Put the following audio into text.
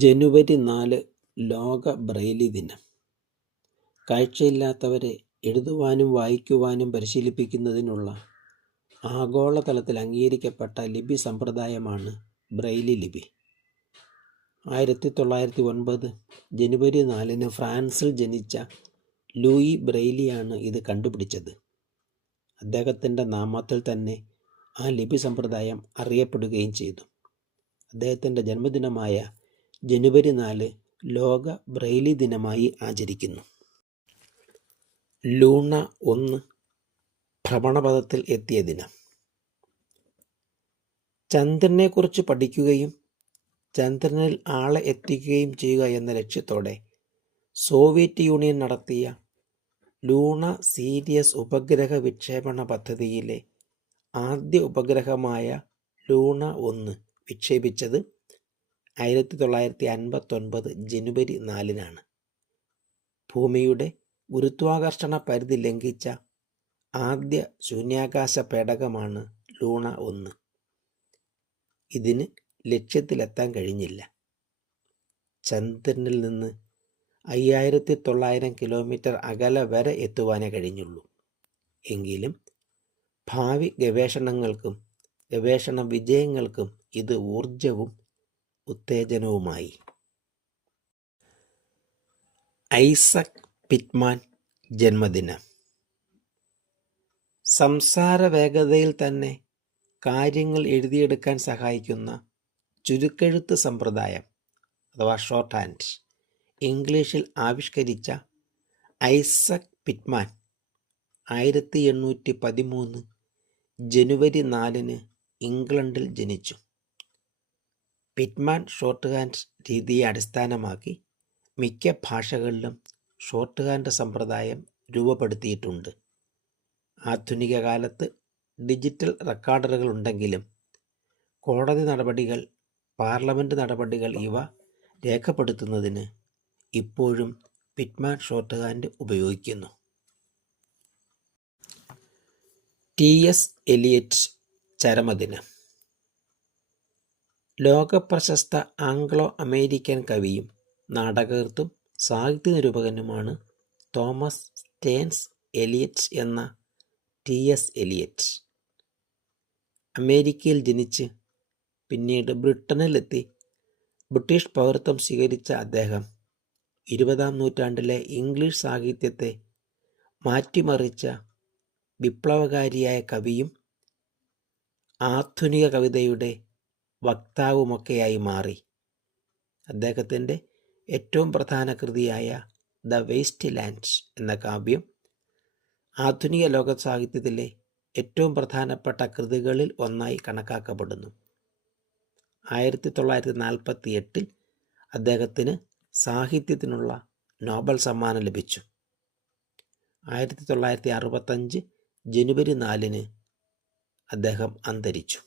ജനുവരി 4 ലോക ബ്രെയിലി ദിനം. കാഴ്ചയില്ലാത്തവരെ എഴുതുവാനും വായിക്കുവാനും പരിശീലിപ്പിക്കുന്നതിനുള്ള ആഗോളതലത്തിൽ അംഗീകരിക്കപ്പെട്ട ലിപി സമ്പ്രദായമാണ് ബ്രെയിലി ലിപി. 1909 ജനുവരി 4 ഫ്രാൻസിൽ ജനിച്ച ലൂയി ബ്രെയിലിയാണ് ഇത് കണ്ടുപിടിച്ചത്. അദ്ദേഹത്തിൻ്റെ നാമത്തിൽ തന്നെ ആ ലിപി സമ്പ്രദായം അറിയപ്പെടുകയും ചെയ്തു. അദ്ദേഹത്തിൻ്റെ ജന്മദിനമായ ജനുവരി 4 ലോക ബ്രെയിലി ദിനമായി ആചരിക്കുന്നു. ലൂണ 1 ഭ്രമണപഥത്തിൽ എത്തിയ ദിനം. ചന്ദ്രനെക്കുറിച്ച് പഠിക്കുകയും ചന്ദ്രനിൽ ആളെ എത്തിക്കുകയും ചെയ്യുക എന്ന ലക്ഷ്യത്തോടെ സോവിയറ്റ് യൂണിയൻ നടത്തിയ ലൂണ സീരിയസ് ഉപഗ്രഹ വിക്ഷേപണ പദ്ധതിയിലെ ആദ്യ ഉപഗ്രഹമായ ലൂണ 1 വിക്ഷേപിച്ചത് 1959 ജനുവരി 4 ഭൂമിയുടെ ഗുരുത്വാകർഷണ പരിധി ലംഘിച്ച ആദ്യ ശൂന്യാകാശ പേടകമാണ് ലൂണ 1. ഇതിന് ലക്ഷ്യത്തിലെത്താൻ കഴിഞ്ഞില്ല. ചന്ദ്രനിൽ നിന്ന് 5900 കിലോമീറ്റർ അകലെ വരെ എത്തുവാനേ കഴിഞ്ഞുള്ളൂ. എങ്കിലും ഭാവി ഗവേഷണങ്ങൾക്കും ഗവേഷണ വിജയങ്ങൾക്കും ഇത് ഊർജവും ഉത്തേജനവുമായി. ഐസക് പിറ്റ്മാൻ ജന്മദിനം. സംസാര വേഗതയിൽ തന്നെ കാര്യങ്ങൾ എഴുതിയെടുക്കാൻ സഹായിക്കുന്ന ചുരുക്കെഴുത്ത് സമ്പ്രദായം അഥവാ ഷോർട്ട് ഹാൻഡ് ഇംഗ്ലീഷിൽ ആവിഷ്കരിച്ച ഐസക് പിറ്റ്മാൻ 1813 ജനുവരി 4 ഇംഗ്ലണ്ടിൽ ജനിച്ചു. പിറ്റ്മാൻ ഷോർട്ട് ഹാൻഡ് രീതിയെ അടിസ്ഥാനമാക്കി മിക്ക ഭാഷകളിലും ഷോർട്ട് ഹാൻഡ് സമ്പ്രദായം രൂപപ്പെടുത്തിയിട്ടുണ്ട്. ആധുനിക കാലത്ത് ഡിജിറ്റൽ റെക്കോർഡറുകൾ ഉണ്ടെങ്കിലും കോടതി നടപടികൾ, പാർലമെൻറ്റ് നടപടികൾ ഇവ രേഖപ്പെടുത്തുന്നതിന് ഇപ്പോഴും പിറ്റ്മാൻ ഷോർട്ട് ഹാൻഡ് ഉപയോഗിക്കുന്നു. T.S. എലിയറ്റ് ചരമദിനം. ലോകപ്രശസ്ത ആംഗ്ലോ അമേരിക്കൻ കവിയും നാടകകൃത്തും സാഹിത്യ നിരൂപകനുമാണ് തോമസ് സ്റ്റേൻസ് എലിയറ്റ് എന്ന T.S. എലിയറ്റ്. അമേരിക്കയിൽ ജനിച്ച് പിന്നീട് ബ്രിട്ടനിലെത്തി ബ്രിട്ടീഷ് പൗരത്വം സ്വീകരിച്ച അദ്ദേഹം 20-ാം നൂറ്റാണ്ടിലെ ഇംഗ്ലീഷ് സാഹിത്യത്തെ മാറ്റിമറിച്ച വിപ്ലവകാരിയായ കവിയും ആധുനിക കവിതയുടെ വക്താവുമൊക്കെയായി മാറി. അദ്ദേഹത്തിൻ്റെ ഏറ്റവും പ്രധാന കൃതിയായ ദ വേസ്റ്റ് ലാൻഡ് എന്ന കാവ്യം ആധുനിക ലോക സാഹിത്യത്തിലെ ഏറ്റവും പ്രധാനപ്പെട്ട കൃതികളിൽ ഒന്നായി കണക്കാക്കപ്പെടുന്നു. 1948 അദ്ദേഹത്തിന് സാഹിത്യത്തിനുള്ള നോബൽ സമ്മാനം ലഭിച്ചു. 1965 ജനുവരി 4 അദ്ദേഹം അന്തരിച്ചു.